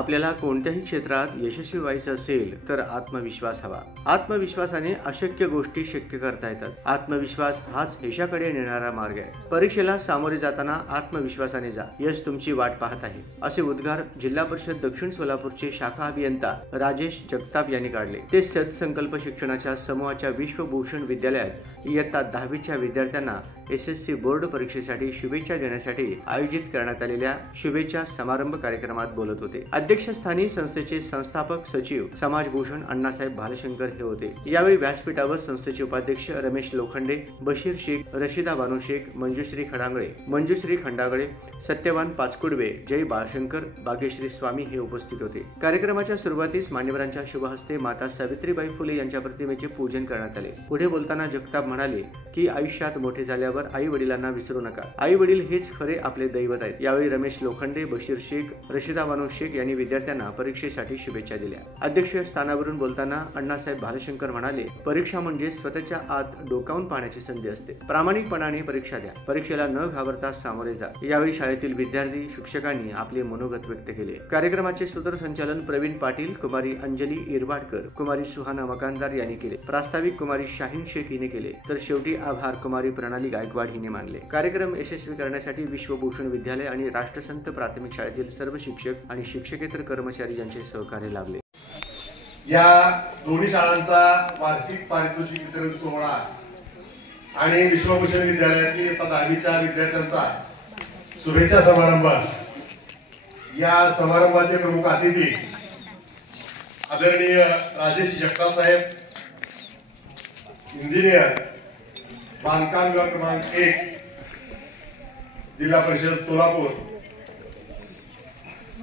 आपल्याला कोणत्याही क्षेत्रात यशस्वी व्हायचं असेल तर आत्मविश्वास हवा। आत्मविश्वासाने अशक्य गोष्टी शक्य करता येतात। आत्मविश्वास हाच यशाकडे नेणारा मार्ग आहे। परीक्षेला सामोरे जाताना आत्मविश्वासाने जा, यश तुमची वाट पाहत आहे, असे उद्गार जिल्हा परिषद दक्षिण सोलापूरचे शाखा अभियंता राजेश जगताप यांनी काढले। ते सत्संकल्प शिक्षणाच्या समूहाच्या विश्वभूषण विद्यालयात इयत्ता 10वीच्या विद्यार्थ्यांना SSC बोर्ड परीक्षेसाठी शुभेच्छा देण्यासाठी आयोजित करण्यात आलेल्या शुभेच्छा समारंभ कार्यक्रमात बोलत होते। अध्यक्षस्थानी संस्थेचे संस्थापक सचिव समाजभूषण अण्णासाहेब भालशंकर हे होते। यावेळी व्यासपीठावर संस्थेचे उपाध्यक्ष रमेश लोखंडे, बशीर शेख, रशिदा बानू शेख, मंजुश्री खंडागळे, सत्यवान पाचकुडवे, जय बाळशंकर, भाग्यश्री स्वामी हे उपस्थित होते। कार्यक्रमाच्या सुरुवातीस मान्यवरांच्या शुभ हस्ते माता सावित्रीबाई फुले यांच्या प्रतिमेचे पूजन करण्यात आले। पुढे बोलताना जगताप म्हणाले की आयुष्यात मोठे झाल्यावर आई वडिलांना विसरू नका। आई वडील हेच खरे आपले दैवत आहेत। यावेळी रमेश लोखंडे, बशीर शेख, रशिदा बानू शेख यांनी विद्यार्थ्यांना परीक्षेसाठी शुभेच्छा दिल्या। अध्यक्ष स्थानावरून बोलताना अण्णासाहेब भालशंकर म्हणाले, परीक्षा म्हणजे स्वतःच्या आत डोकावून पाहण्याची संधी असते। प्रामाणिकपणाने परीक्षा द्या, परीक्षेला न घाबरता सामोरे जा। यावेळी शाळेतील विद्यार्थी, शिक्षकांनी आपले मनोगत व्यक्त केले। कार्यक्रमाचे सूत्रसंचालन प्रवीण पाटील, कुमारी अंजली इरवाडकर, कुमारी सुहाना मकानदार यांनी केले। प्रास्ताविक कुमारी शाहीन शेख हिने केले, तर शेवटी आभार कुमारी प्रणाली गायकवाड हिने मानले। कार्यक्रम यशस्वी करण्यासाठी विश्वभूषण विद्यालय आणि राष्ट्रसंत प्राथमिक शाळेतील सर्व शिक्षक आणि शिक्षकेतर कर्मचारी यांचे सहकार्य लाभले। या दोन्ही शाळांचा वार्षिक पारितोषिक वितरण सोहळा आणि विश्वभूषण विद्यालयातील इयत्ता 10वीच्या विद्यार्थ्यांचा शुभेच्छा समारंभ, या समारंभाचे प्रमुख अतिथी आदरणीय राजेश जगताप साहेब, इंजिनियर, बांधकाम विभाग क्रमांक 1, जिल्हा परिषद सोलापूर।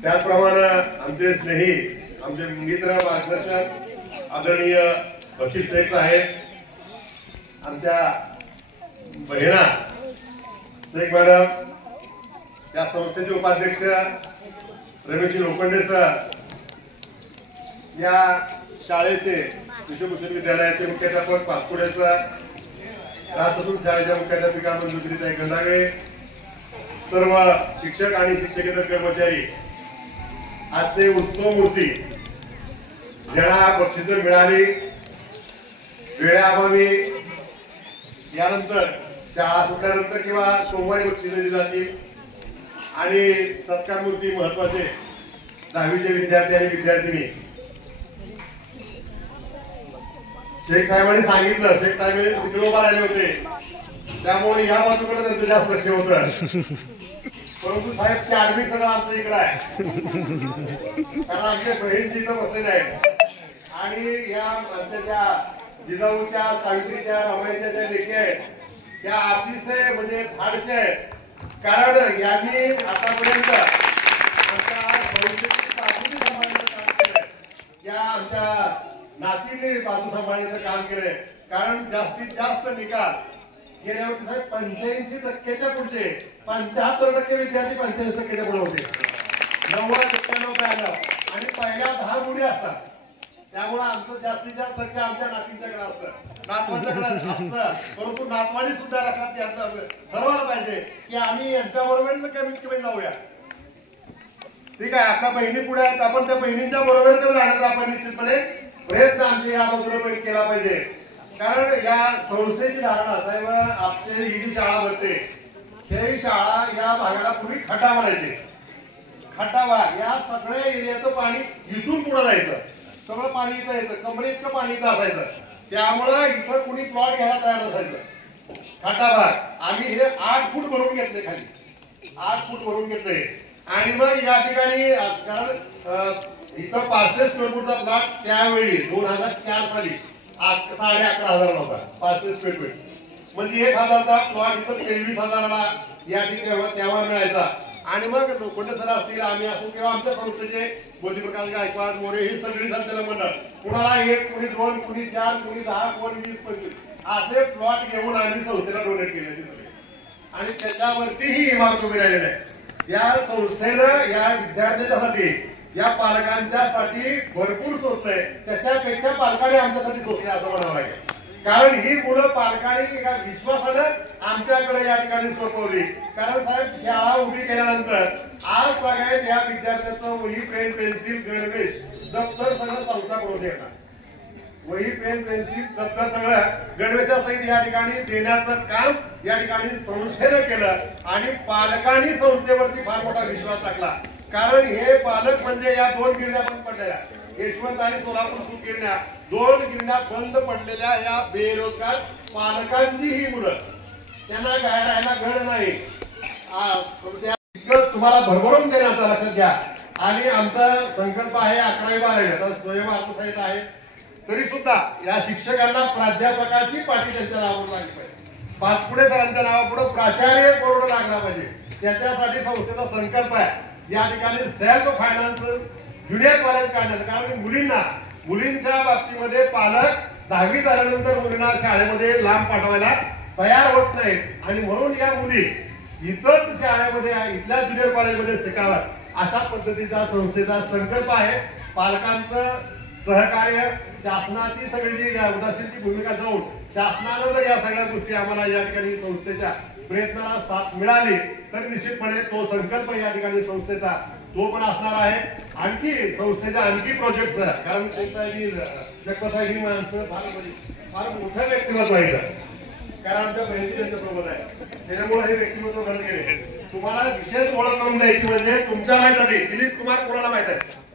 त्याचप्रमाणे आमचे स्नेही, आमचे मित्र, मार्गदर्शक आदरणीय बशीर शेख साहेब, आमच्या बहिणा शेख मॅडम, या संस्थेचे उपाध्यक्ष रमेश लोखंडे सर, या शाळेचे विश्वभूषण विद्यालयाचे मुख्याध्यापक पाचकुडे सर, राष्ट्रसंत शाळेच्या मुख्याध्यापिका मंजुश्री खंडागळे, सर्व शिक्षक आणि शिक्षकेतर कर्मचारी, आजचे उत्सव मूर्ती ज्यांना बक्षिसे मिळाली, वेळेअभावी यानंतर शाळा सुटल्यानंतर किंवा सोमवारी बक्षिसे दिली जातील, आणि सत्कार मूर्ती महत्वाचे 10वीचे विद्यार्थी आणि विद्यार्थिनी। शेख साहेबांनी सांगितलं, शेख साहेब तिकडे उभा राहिले होते, त्यामुळे या बाजूकडे त्यांचं जास्त लक्ष होतं, परंतु साहेब चार्मी सगळं आमचं इकडे आहे, कारण आमच्या बहीणची इथं बसलेले आहेत, आणि या आमच्या ज्या जिजाऊच्या, सावित्रीच्या, रमाईच्या ज्या लेखी आहेत त्या अतिशय म्हणजे फारशे आहेत, कारण यांनी आतापर्यंत आमच्या भविष्याची बाजू सांभाळण्याचं काम केलंय, या आमच्या नातीने बाजू सांभाळण्याचं काम केलंय, कारण जास्तीत जास्त निकाल गेल्या वर्षी 85% पुढचे 75% विद्यार्थी 85% पुढे होते, 90-91 आलं, आणि पहिल्या 10 मुली असतात, त्यामुळे आमचं जास्तीत जास्त लक्ष आमच्या नातींच्याकडे असतं, नातवांच्याकडे असतं, परंतु नातवांनी सुद्धा लक्षात ठरवलं पाहिजे की आम्ही यांच्याबरोबर कमीत कमी जाऊया। ठीक आहे, आपल्या बहिणी पुढे आहेत, आपण त्या बहिणींच्या बरोबर तर जाण्याचा आपण निश्चितपणे प्रयत्न आमच्या या बाजूला केला पाहिजे, कारण या संस्थेची धारणा साहेब, आपली ही जी शाळा भरते ही शाळा या भागाला पूर्वी खड्डा म्हणायचे, खड्डावा, या सगळ्या एरियाचं पाणी इथून पुढे जायचं, सगळं पाणी इथं यायचं, कमरे इतकं पाणी इथं असायचं, त्यामुळं इथं कुणी प्लॉट घ्यायला तयार नसायचं, खड्डा भाग। आम्ही हे 8 फूट भरून घेतले, खाली 8 फूट भरून घेतले, आणि मग या ठिकाणी कारण इथं 500 स्क्वेअर फूटचा प्लॉट त्यावेळी 2004 साली 11,500 होता, 500 स्क्वेअर फूट म्हणजे 1,000चा प्लॉट इथं 23,000ला या ठिकाणी तेव्हा मिळायचा। आणि मग लोखंडे सर असतील, आम्ही असू, किंवा आमच्या संस्थेचे बोधीप्रकाश गायकवाड, मोरे, ही सगळी संचालक मंडळ, कुणाला 1, कुणी 2, कुणी 4, कुणी 10, कोणी 20-25 असे प्लॉट घेऊन आम्ही संस्थेला डोनेट केले, आणि त्याच्यावरती ही इमारत उभी राहिलेली आहे। या संस्थेनं या विद्यार्थ्यांच्यासाठी, या पालकांच्यासाठी भरपूर सोचलंय, त्याच्यापेक्षा पालकांनी आमच्यासाठी सोचलंय असं म्हणावं लागेल, कारण ही मुलं पालकांनी एका विश्वासानं आमच्याकडे या ठिकाणी सोपवली. कारण साहेब शाळा उभी केल्यानंतर आज सगळ्यात या विद्यार्थ्यांचं वही पेन पेन्सिल गणवेश दप्तर सगळं संस्थाकडून देणार. वही पेन पेन्सिल दप्तर सगळं गणवेशासहित या ठिकाणी देण्याचं काम या ठिकाणी संस्थेनं केलं आणि पालकांनी संस्थेवरती फार मोठा विश्वास टाकला. कारण हे पालक म्हणजे या 2 गिरण्या बंद पडलेल्या यशवंत आणि सोलापूर सूत गिरण्या 2 गिरण्या बंद पडलेल्या या बेरोजगार पालकांची ही मुलं त्यांना राहायला घर नाही तुम्हाला भरभरून देण्याचा लक्षात घ्या. आणि आमचा संकल्प आहे 11वी 12वी आता स्वयं अर्थसहाय्यता आहे तरी सुद्धा या शिक्षकांना प्राध्यापकाची पाठी त्यांच्या नावावर लागली पाहिजे. पाचपुडे सरांच्या नावापुढे प्राचार्य बोर्ड लागला पाहिजे. त्याच्यासाठी संस्थेचा संकल्प आहे या ठिकाणी सेल्फ फायनान्स ज्युनियर कॉलेज काढण्याचं. कारण मुलींच्या बाबतीमध्ये पालक 10वी झाल्यानंतर मुलींना शाळेमध्ये लांब पाठवायला तयार होत नाहीत आणि म्हणून या मुली इथंच शाळेमध्ये इथल्या ज्युनियर कॉलेजमध्ये शिकाव्यात अशा पद्धतीचा संस्थेचा संकल्प आहे. पालकांचं सहकार्य शासनाची सगळी जी उदासीनची भूमिका जाऊन शासनानं जर या सगळ्या गोष्टी आम्हाला या ठिकाणी संस्थेच्या प्रयत्नाला साथ मिळाली तर निश्चितपणे तो संकल्प या ठिकाणी संस्थेचा तो पण असणार आहे. आणखी संस्थेच्या आणखी प्रोजेक्ट कारण जगतासाहेब ही माणसं फार मोठं व्यक्तिमत्व आहे कारण आमच्या बहिणी त्यांच्यासोबत आहे त्याच्यामुळे हे व्यक्तिमत्व घडून गेले. तुम्हाला विशेष ओळख करून द्यायची म्हणजे तुमच्या माहिती दिलीप कुमार कोणाला माहित आहे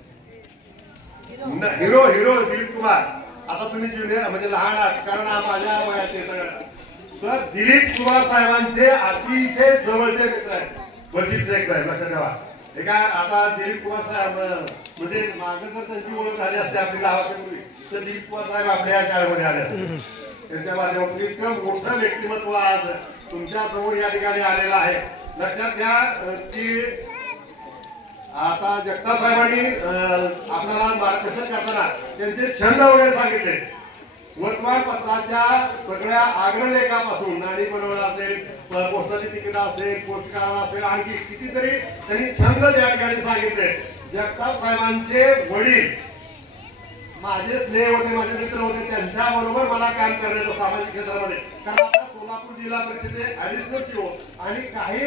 हिरो दिलीप कुमार. आता तुम्ही ज्युनियर म्हणजे लहान आहात कारण माझ्या वयाचे सगळं तर दिलीप कुमार साहेबांचे अतिशय जवळचे मित्र आहेत वजीर शेख साहेब लक्षात ठेवा. एका आता दिलीप कुमार साहेब म्हणजे मागे जर त्यांची ओळख झाली असते आपली गावाच्या पूर्वी तर दिलीप कुमार साहेब आपल्या या शाळेमध्ये आले असते. त्यांच्या माध्यमातून इतकं मोठं व्यक्तिमत्व आज तुमच्या समोर या ठिकाणी आलेलं आहे. लक्षात घ्या की आता जगताप साहेबांनी आपल्याला मार्गदर्शन करताना त्यांचे छंद वगैरे सांगितले. वर्तमानपत्राच्या सगळ्या अग्रलेखापासून नाणी बनवणं असेल पोस्टाची तिकीट असेल पोस्ट कार्ड असेल आणखी कितीतरी त्यांनी छंद त्या ठिकाणी सांगितले. जगताप साहेबांचे वडील माझे स्नेह होते माझे मित्र होते त्यांच्या बरोबर मला काम करण्याचं सामाजिक क्षेत्रामध्ये. कारण आता सोलापूर जिल्हा परिषदेचे ऍडिशनल सीओ आणि काही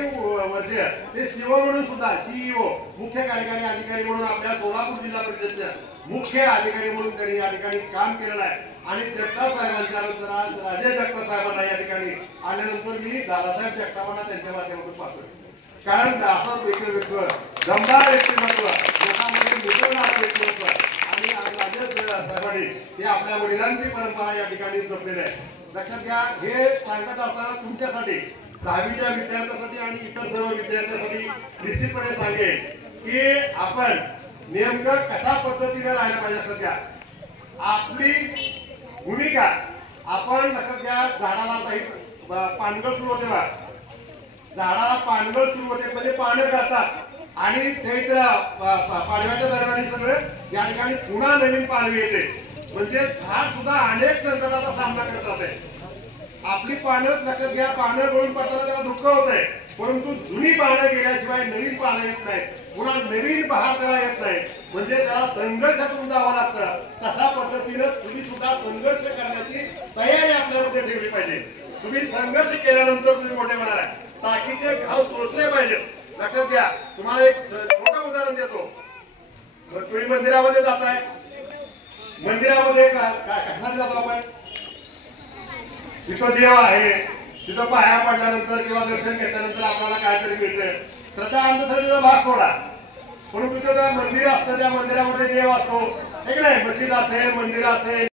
वर्ष ते सीओ म्हणून सुद्धा सीईओ मुख्य कार्यकारी अधिकारी म्हणून आपल्या सोलापूर जिल्हा परिषदेच्या मुख्य अधिकारी म्हणून त्यांनी या ठिकाणी काम केलेलं आहे. आणि जगताप साहेबांच्या नंतर आज राजे जगताप साहेबांना या ठिकाणी आल्यानंतर मी दादासाहेब जगतापांना त्यांच्या माध्यमातून पाहतोय. कारण असं दमदार व्यक्तिमत्व लोकांमध्ये मिसळणारं व्यक्तिमत्व आणि राजे साहेबांनी ते आपल्या वडिलांची परंपरा या ठिकाणी जपलेली आहे. लक्षात घ्या हे सांगत असताना तुमच्यासाठी 10वीच्या विद्यार्थ्यांसाठी आणि इतर सर्व विद्यार्थ्यांसाठी निश्चितपणे सांगेल की आपण नेमकं कशा पद्धतीने राहायला पाहिजे. लक्षात घ्या आपली भूमिका आपण लक्षात घ्या झाडाला काही पानगळ सुरू होते बा झाडाला पानगळ सुरू होते म्हणजे पानं करतात आणि चैत्र पाडव्याच्या दरम्यान सगळं या ठिकाणी पुन्हा नवीन पालवी येते म्हणजे झाड सुद्धा अनेक संकटाचा सामना करत राहते. आपली पानं लक्षात घ्या पानं गळून पडताना त्याला दुःख होत आहे परंतु जुनी पानं गेल्याशिवाय नवीन पानं येत नाहीत पुन्हा नवीन बहार त्याला येत नाही म्हणजे त्याला संघर्षातून जावं लागतं. तशा पद्धतीनं तुम्ही सुद्धा संघर्ष करण्याची तयारी आपल्यामध्ये ठेवली पाहिजे. तुम्ही संघर्ष केल्यानंतर तुम्ही मोठे होणार आहे. टाकीचे घाव सोसले पाहिजेत. लक्षात घ्या तुम्हाला एक छोटं उदाहरण देतो. तुम्ही मंदिरामध्ये जाताय मंदिरामध्ये कशासाठी जातो आपण तिथं देव आहे तिथं पाया पडल्यानंतर किंवा दर्शन घेतल्यानंतर आपल्याला काहीतरी मिळतं. श्रद्धा अंधश्रद्धेचा भाग सोडा परंतु तिथं मंदिर असतं त्या मंदिरामध्ये देव असतो ठीक नाही मशीद असेल मंदिर असेल